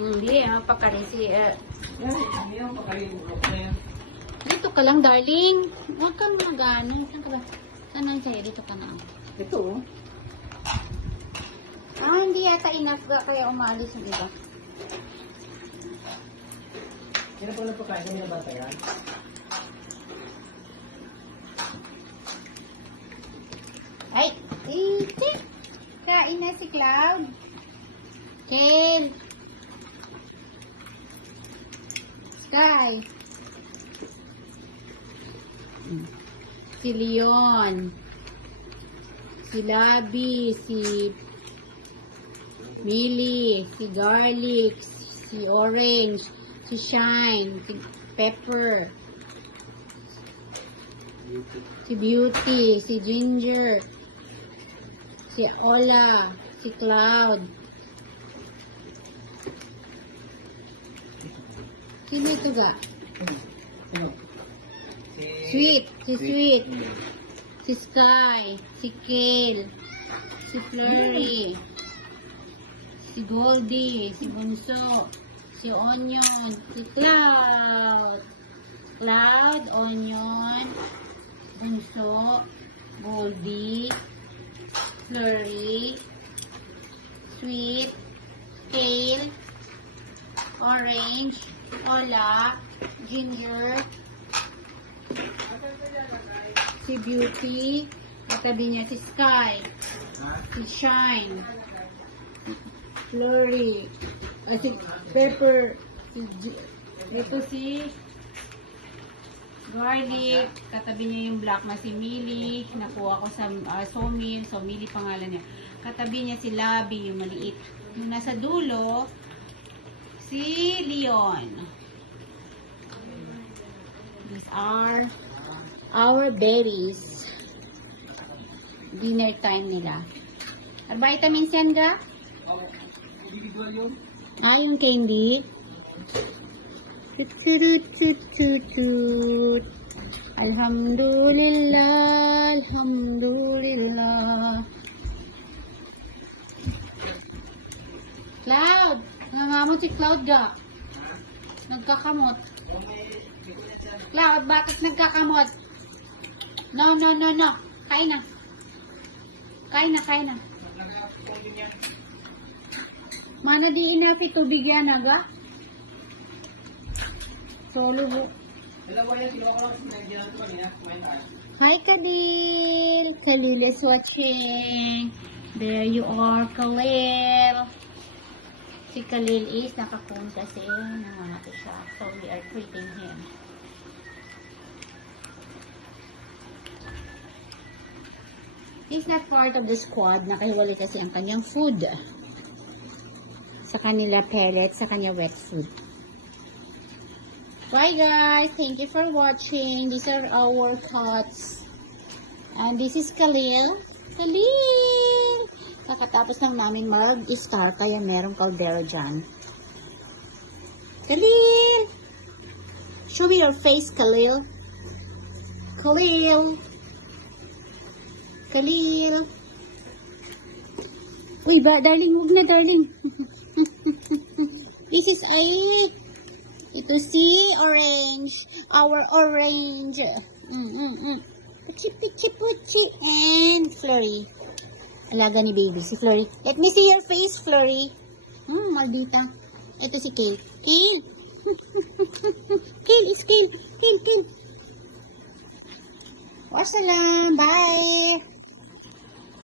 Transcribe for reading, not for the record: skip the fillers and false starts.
Hindi, pakarin si... Dito ka lang, darling. Huwag kang magano. Saan ka ba? Saan ang sa'yo? Dito ka na. Ito. Hindi yata enough kaya umalis yung iba. Yan po na pagkain kami ng bata yan. Ay! Iti! Kain na si Cloud. Ken! Sky! Si Leon. Si Labi. Si Millie. Si Garlic. Si Orange. Si Shine. Si Pepper. Si Beauty. Si Ginger. Si Ola. Si Cloud. Sino ito ga? Sweet. Si Sweet. Si Sky. Si Kale. Si Flurry. Si Goldie. Si Bunso. Si Onion. Si Cloud. Cloud, Onion, Bunso, Goldie, Flurry, Sweet, Kale, Orange, Ola, Ginger, si Beauty, katabi niya si Sky, si Shine, Flurry, si Pepper, ito si Garlic, katabi niya yung black na si Millie, nakuha ko sa Somil, so Millie pangalan niya. Katabi niya si Labi, yung maliit. Yung nasa dulo, si Leon. These are our berries. Dinner time nila. Vitamins yan ga? Individual yun? Yung candy. Alhamdulillah, alhamdulillah. Cloud, nangamot si Cloud ga. Nagkakamot. Cloud, bakit nagkakamot? No. Kain na. Kain na. Mana di inapi tubig yan aga? Solo po. Hi Kadil! Khalil is watching. There you are, Khalil. Si Khalil is nakaphone kasi nangangato siya. So we are treating him. He's not part of the squad. Nakahiwalay kasi ang kanyang food. Sa kanila pellets, sa kanya wet food. Bye guys, thank you for watching. These are our cats. And this is Khalil. Kakatapos lang namin mag-start, kaya merong kaldero dyan. Khalil! Show me your face, Khalil. Khalil! Uy, darling, huwag na, darling. This is a... Ito si Orange. Our Orange. Puchi. And Flurry. Alaga ni baby. Si Flurry. Let me see your face, Flurry. Maldita. Ito si Kale. Kale. Wassalam. Bye.